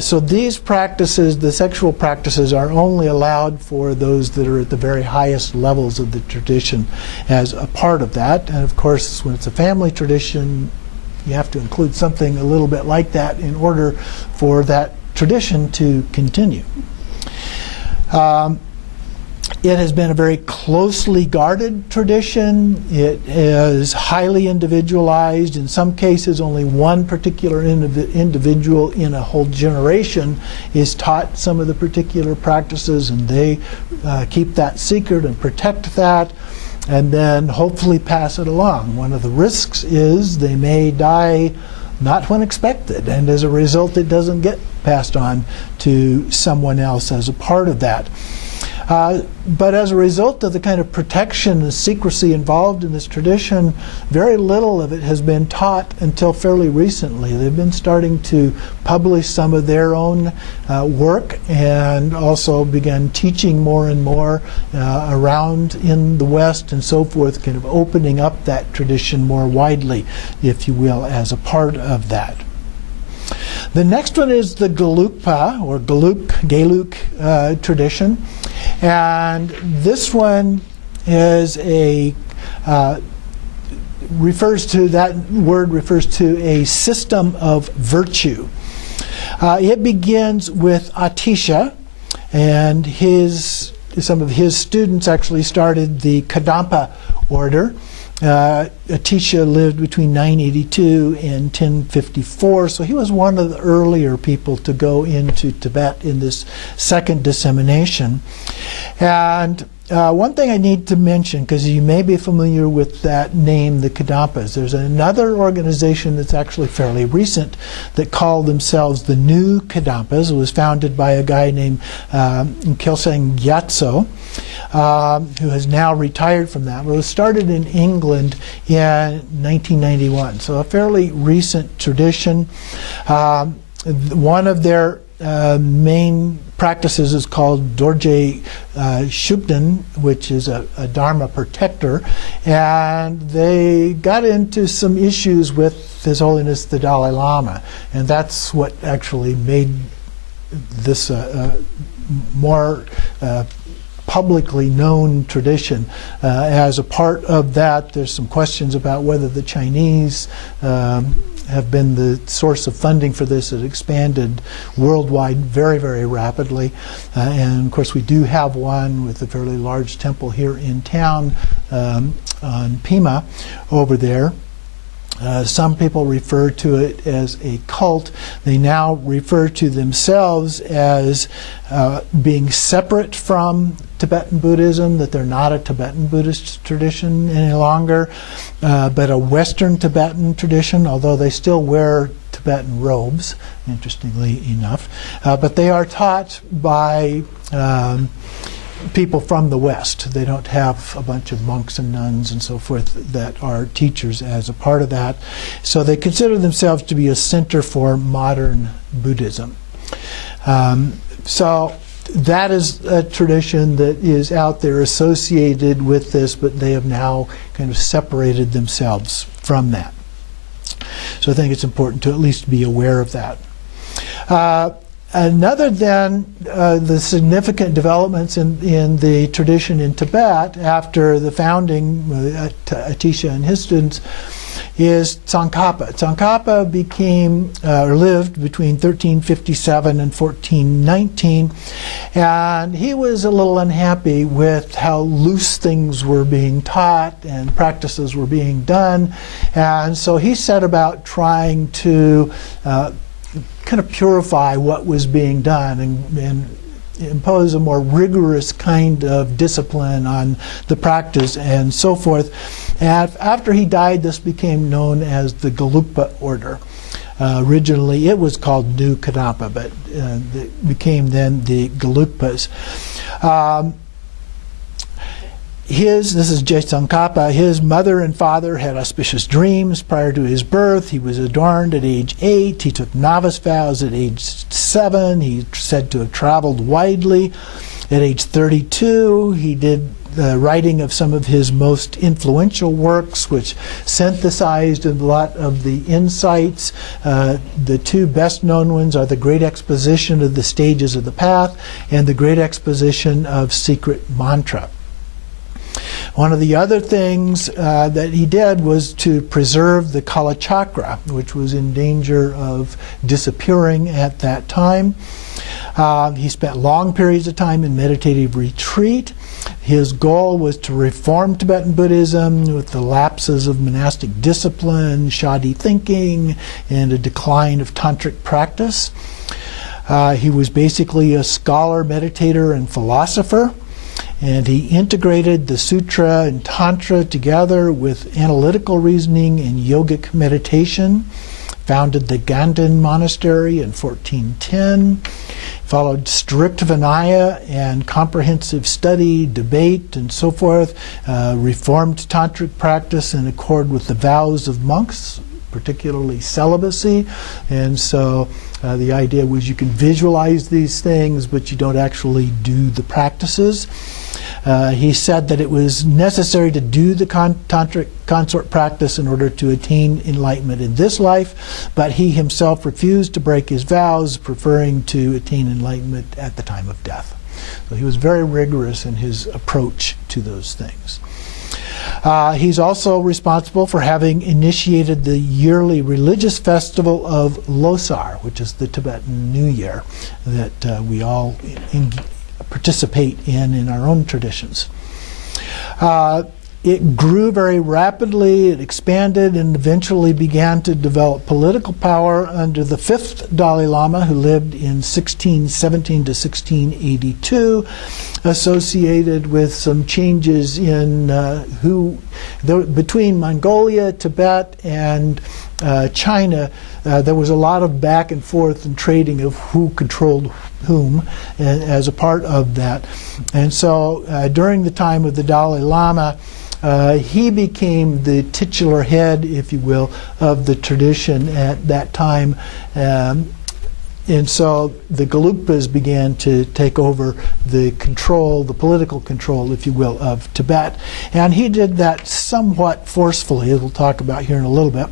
So these practices, the sexual practices, are only allowed for those that are at the very highest levels of the tradition as a part of that. And of course, when it's a family tradition, you have to include something a little bit like that in order for that tradition to continue. It has been a very closely guarded tradition. It is highly individualized. In some cases, only one particular individual in a whole generation is taught some of the particular practices, and they keep that secret and protect that, and then hopefully pass it along. One of the risks is they may die not when expected, and as a result it doesn't get passed on to someone else as a part of that. But as a result of the kind of protection and secrecy involved in this tradition, very little of it has been taught until fairly recently. They've been starting to publish some of their own work, and also began teaching more and more around in the West and so forth, kind of opening up that tradition more widely, if you will, as a part of that. The next one is the Gelugpa, or Gelug tradition. And this one is refers to a system of virtue. It begins with Atisha, and some of his students actually started the Kadampa order. Atisha lived between 982 and 1054, so he was one of the earlier people to go into Tibet in this second dissemination. And one thing I need to mention, because you may be familiar with that name, the Kadampas, there's another organization that's actually fairly recent that called themselves the New Kadampas. It was founded by a guy named Kelsang Gyatso, who has now retired from that. But it was started in England in 1991, so a fairly recent tradition. one of their main practices is called Dorje Shugden, which is a Dharma protector, and they got into some issues with His Holiness the Dalai Lama, and that's what actually made this more publicly known tradition. As a part of that, there's some questions about whether the Chinese have been the source of funding for this. It expanded worldwide very, very rapidly. And of course we do have one with a fairly large temple here in town on Pima over there. Some people refer to it as a cult. They now refer to themselves as being separate from Tibetan Buddhism, that they're not a Tibetan Buddhist tradition any longer, but a Western Tibetan tradition, although they still wear Tibetan robes, interestingly enough. But they are taught by people from the West. They don't have a bunch of monks and nuns and so forth that are teachers as a part of that. So they consider themselves to be a center for modern Buddhism. So that is a tradition that is out there associated with this, but they have now kind of separated themselves from that. So I think it's important to at least be aware of that. Another than the significant developments in the tradition in Tibet after the founding, Atisha and his students, is Tsongkhapa. Tsongkhapa became, or lived between 1357 and 1419, and he was a little unhappy with how loose things were being taught and practices were being done, and so he set about trying to kind of purify what was being done and impose a more rigorous kind of discipline on the practice and so forth. And after he died, this became known as the Gelug order. Originally it was called New Kadampa, but it became then the Gelugpas. This is Tsongkhapa. His mother and father had auspicious dreams prior to his birth. He was adorned at age 8. He took novice vows at age 7. He's said to have traveled widely. At age 32, he did the writing of some of his most influential works, which synthesized a lot of the insights. The two best known ones are the Great Exposition of the Stages of the Path and the Great Exposition of Secret Mantra. One of the other things that he did was to preserve the Kala Chakra, which was in danger of disappearing at that time. He spent long periods of time in meditative retreat. His goal was to reform Tibetan Buddhism with the lapses of monastic discipline, shoddy thinking, and a decline of tantric practice. He was basically a scholar, meditator, and philosopher. And he integrated the sutra and tantra together with analytical reasoning and yogic meditation. Founded the Ganden Monastery in 1410. Followed strict Vinaya and comprehensive study, debate, and so forth. Reformed tantric practice in accord with the vows of monks, particularly celibacy. And so the idea was you can visualize these things, but you don't actually do the practices. He said that it was necessary to do the tantric consort practice in order to attain enlightenment in this life, but he himself refused to break his vows, preferring to attain enlightenment at the time of death. So he was very rigorous in his approach to those things. He's also responsible for having initiated the yearly religious festival of Losar, which is the Tibetan New Year that we all participate in our own traditions. It grew very rapidly, it expanded, and eventually began to develop political power under the 5th Dalai Lama, who lived in 1617 to 1682, associated with some changes in between Mongolia, Tibet, and China. There was a lot of back and forth and trading of who controlled whom as a part of that. And so during the time of the Dalai Lama, he became the titular head, if you will, of the tradition at that time. And so the Gelugpas began to take over the control, the political control, if you will, of Tibet. And he did that somewhat forcefully, as we'll talk about here in a little bit.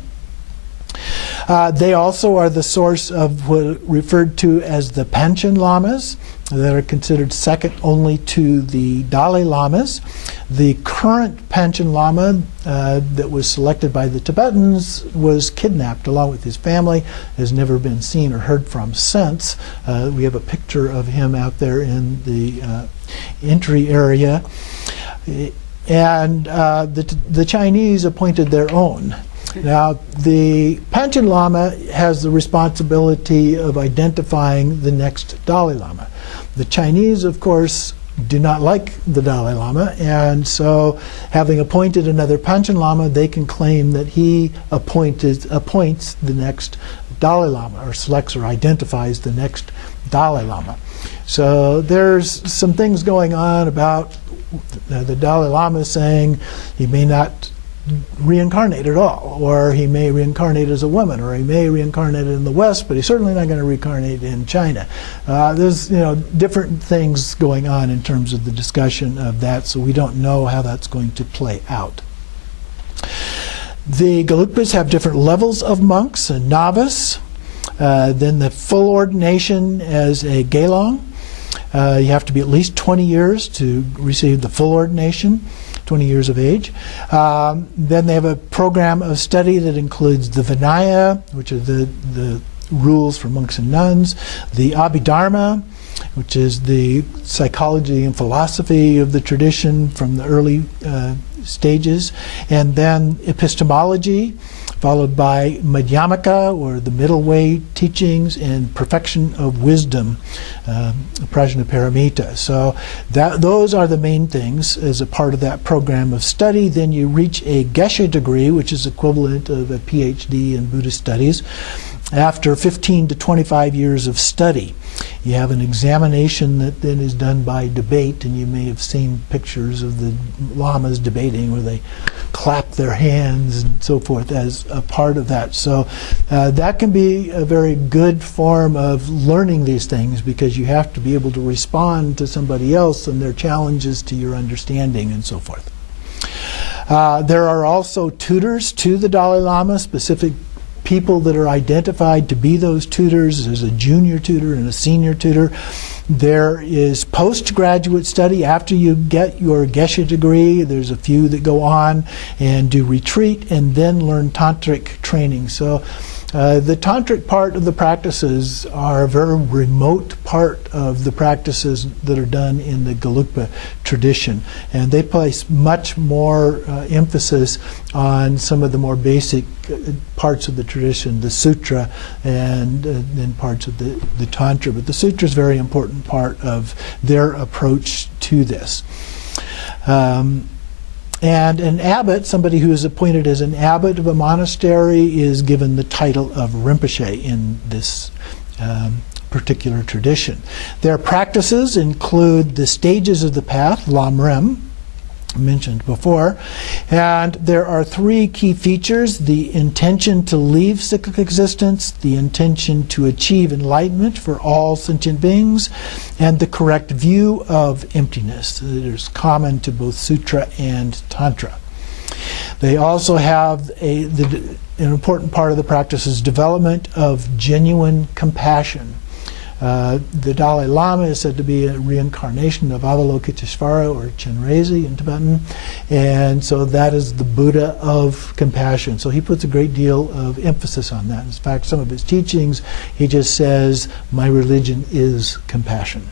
They also are the source of what are referred to as the Panchen Lamas, that are considered second only to the Dalai Lamas. The current Panchen Lama that was selected by the Tibetans was kidnapped along with his family, has never been seen or heard from since. We have a picture of him out there in the entry area. And the Chinese appointed their own. Now, the Panchen Lama has the responsibility of identifying the next Dalai Lama. The Chinese, of course, do not like the Dalai Lama, and so having appointed another Panchen Lama, they can claim that he appoints the next Dalai Lama, or selects or identifies the next Dalai Lama. So there's some things going on about the Dalai Lama saying he may not reincarnate at all, or he may reincarnate as a woman, or he may reincarnate in the West, but he's certainly not going to reincarnate in China. There's different things going on in terms of the discussion of that, so we don't know how that's going to play out. The Gelugpas have different levels of monks: a novice, then the full ordination as a Gelug. You have to be at least 20 years to receive the full ordination. 20 years of age. Then they have a program of study that includes the Vinaya, which are the rules for monks and nuns, the Abhidharma, which is the psychology and philosophy of the tradition from the early stages, and then epistemology, followed by Madhyamaka, or the middle way teachings, and perfection of wisdom, Prajnaparamita. So those are the main things as a part of that program of study. Then you reach a Geshe degree, which is equivalent of a PhD in Buddhist studies, after 15 to 25 years of study. You have an examination that then is done by debate, and you may have seen pictures of the lamas debating where they clap their hands and so forth as a part of that. So that can be a very good form of learning these things, because you have to be able to respond to somebody else and their challenges to your understanding and so forth. There are also tutors to the Dalai Lama, specific people that are identified to be those tutors. There's a junior tutor and a senior tutor. There is postgraduate study after you get your Geshe degree. There's a few that go on and do retreat and then learn tantric training. So the tantric part of the practices are a very remote part of the practices that are done in the Gelugpa tradition, and they place much more emphasis on some of the more basic parts of the tradition, the sutra, and then parts of the tantra. But the sutra is a very important part of their approach to this. And an abbot, somebody who is appointed as an abbot of a monastery, is given the title of Rinpoche in this particular tradition. Their practices include the stages of the path, Lam Rim, mentioned before, and there are three key features: the intention to leave cyclic existence, the intention to achieve enlightenment for all sentient beings, and the correct view of emptiness that is common to both Sutra and Tantra. They also have an important part of the practice is development of genuine compassion. The Dalai Lama is said to be a reincarnation of Avalokiteshvara, or Chenrezig in Tibetan, and so that is the Buddha of compassion. So he puts a great deal of emphasis on that. In fact, some of his teachings, he just says, my religion is compassion.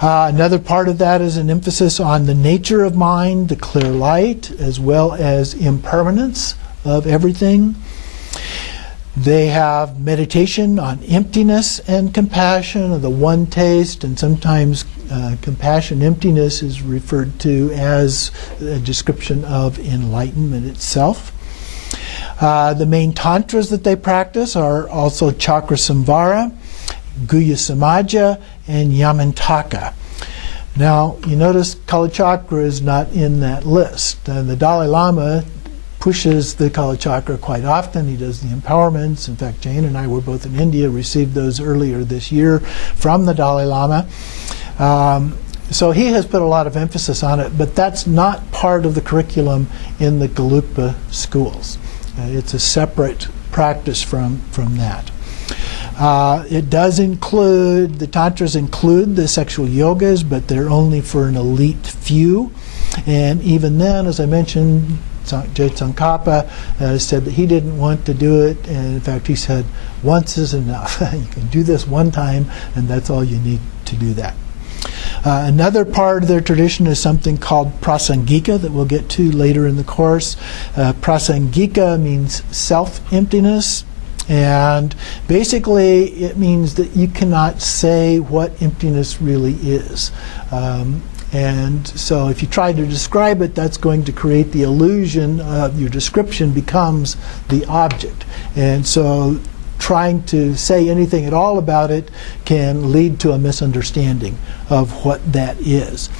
Another part of that is an emphasis on the nature of mind, the clear light, as well as impermanence of everything. They have meditation on emptiness and compassion, or the one taste, and sometimes compassion, emptiness is referred to as a description of enlightenment itself. The main tantras that they practice are also Chakra Samvara, Guhya Samaja, and Yamantaka. Now, you notice Kala Chakra is not in that list. The Dalai Lama pushes the Kala Chakra quite often. He does the empowerments. In fact, Jane and I were both in India, received those earlier this year from the Dalai Lama. So he has put a lot of emphasis on it, but that's not part of the curriculum in the Gelugpa schools. It's a separate practice from that. It does include, the Tantras include the sexual yogas, but they're only for an elite few. And even then, as I mentioned, Tsongkhapa said that he didn't want to do it, and in fact he said, once is enough. You can do this one time, and that's all you need to do that. Another part of their tradition is something called prasangika that we'll get to later in the course. Prasangika means self-emptiness, and basically it means that you cannot say what emptiness really is. And so if you try to describe it, that's going to create the illusion of your description becomes the object. And so trying to say anything at all about it can lead to a misunderstanding of what that is.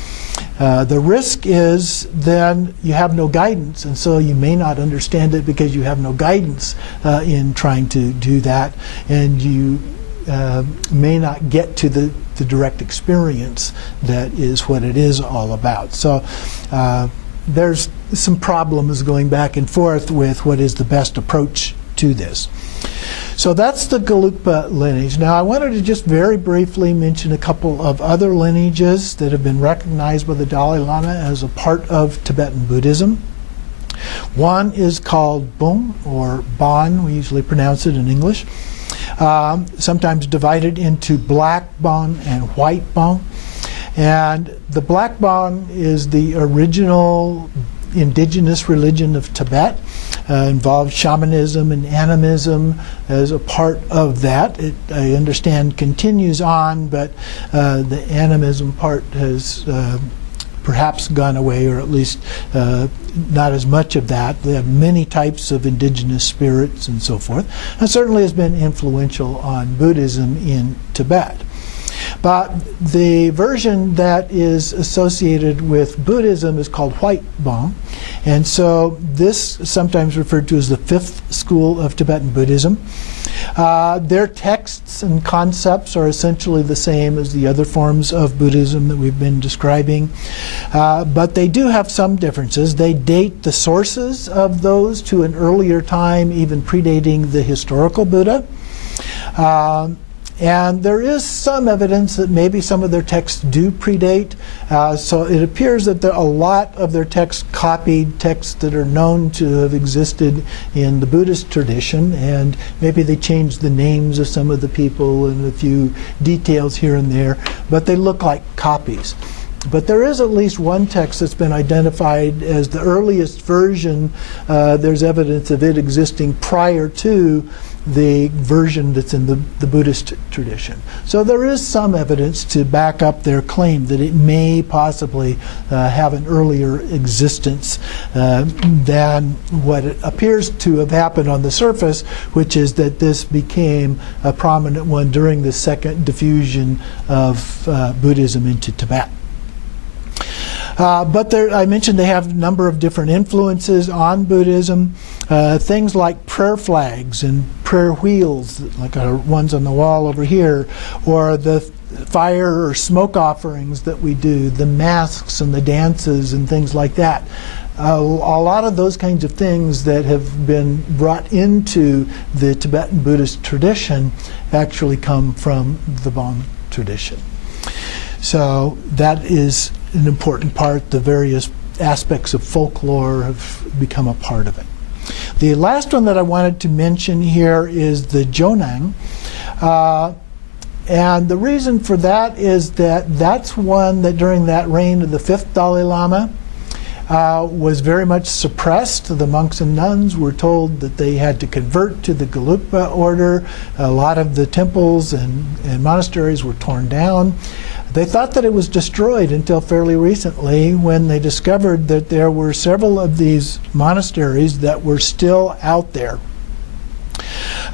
The risk is then you have no guidance, and so you may not understand it because you have no guidance in trying to do that, and you may not get to the direct experience that is what it is all about. So there's some problems going back and forth with what is the best approach to this. So that's the Gelugpa lineage. Now I wanted to just very briefly mention a couple of other lineages that have been recognized by the Dalai Lama as a part of Tibetan Buddhism. One is called Bön, or Bon, we usually pronounce it in English. Sometimes divided into Black Bon and White Bon. And the Black Bon is the original indigenous religion of Tibet. Involved shamanism and animism as a part of that. It, I understand, continues on, but the animism part has perhaps gone away, or at least not as much of that. They have many types of indigenous spirits and so forth, and certainly has been influential on Buddhism in Tibet. But the version that is associated with Buddhism is called White Bon, and so this is sometimes referred to as the fifth school of Tibetan Buddhism. Their texts and concepts are essentially the same as the other forms of Buddhism that we've been describing, but they do have some differences. They date the sources of those to an earlier time, even predating the historical Buddha. And there is some evidence that maybe some of their texts do predate. So it appears that a lot of their texts copied texts that are known to have existed in the Buddhist tradition, and maybe they changed the names of some of the people and a few details here and there, but they look like copies. But there is at least one text that's been identified as the earliest version. There's evidence of it existing prior to the version that's in the Buddhist tradition. So there is some evidence to back up their claim that it may possibly have an earlier existence than what it appears to have happened on the surface, which is that this became a prominent one during the second diffusion of Buddhism into Tibet. But I mentioned they have a number of different influences on Buddhism. Things like prayer flags and prayer wheels, like our ones on the wall over here, or the fire or smoke offerings that we do, the masks and the dances and things like that. A lot of those kinds of things that have been brought into the Tibetan Buddhist tradition actually come from the Bon tradition. So that is an important part. The various aspects of folklore have become a part of it. The last one that I wanted to mention here is the Jonang. And the reason for that is that that's one that during that reign of the fifth Dalai Lama was very much suppressed. The monks and nuns were told that they had to convert to the Gelugpa order. A lot of the temples and monasteries were torn down. They thought that it was destroyed until fairly recently, when they discovered that there were several of these monasteries that were still out there.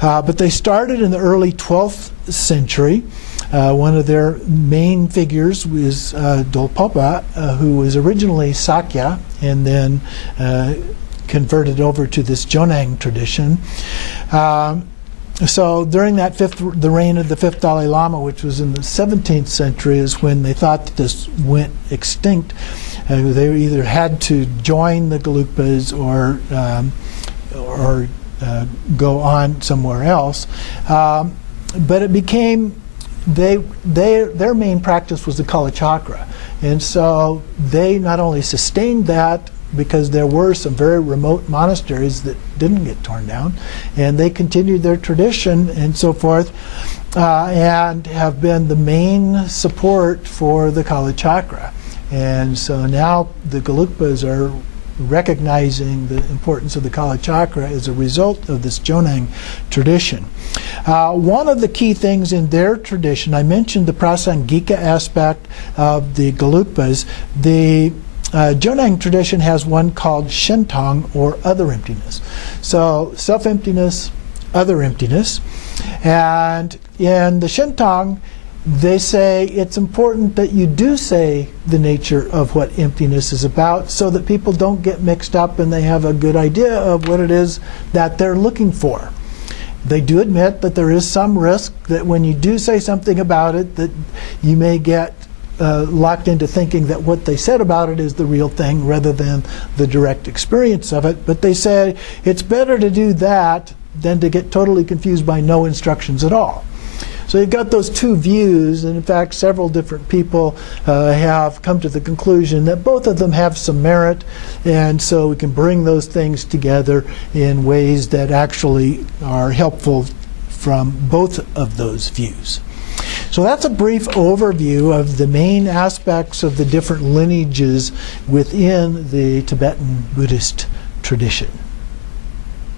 But they started in the early 12th century. One of their main figures was Dolpopa, who was originally Sakya and then converted over to this Jonang tradition. So during the reign of the fifth Dalai Lama, which was in the 17th century, is when they thought that this went extinct. They either had to join the Gelugpas or go on somewhere else. But it became, their main practice was the Kala Chakra. And so they not only sustained that, because there were some very remote monasteries that didn't get torn down, and they continued their tradition and so forth, and have been the main support for the Kala Chakra. And so now the Gelugpas are recognizing the importance of the Kala Chakra as a result of this Jonang tradition. One of the key things in their tradition, I mentioned the Prasangika aspect of the Gelugpas. The Jonang tradition has one called Shentong, or other emptiness. So self-emptiness, other emptiness. And in the Shentong, they say it's important that you do say the nature of what emptiness is about, so that people don't get mixed up and they have a good idea of what it is that they're looking for. They do admit that there is some risk that when you do say something about it, that you may get locked into thinking that what they said about it is the real thing rather than the direct experience of it. But they say it's better to do that than to get totally confused by no instructions at all. So you've got those two views, and in fact several different people have come to the conclusion that both of them have some merit, and so we can bring those things together in ways that actually are helpful from both of those views. So that's a brief overview of the main aspects of the different lineages within the Tibetan Buddhist tradition.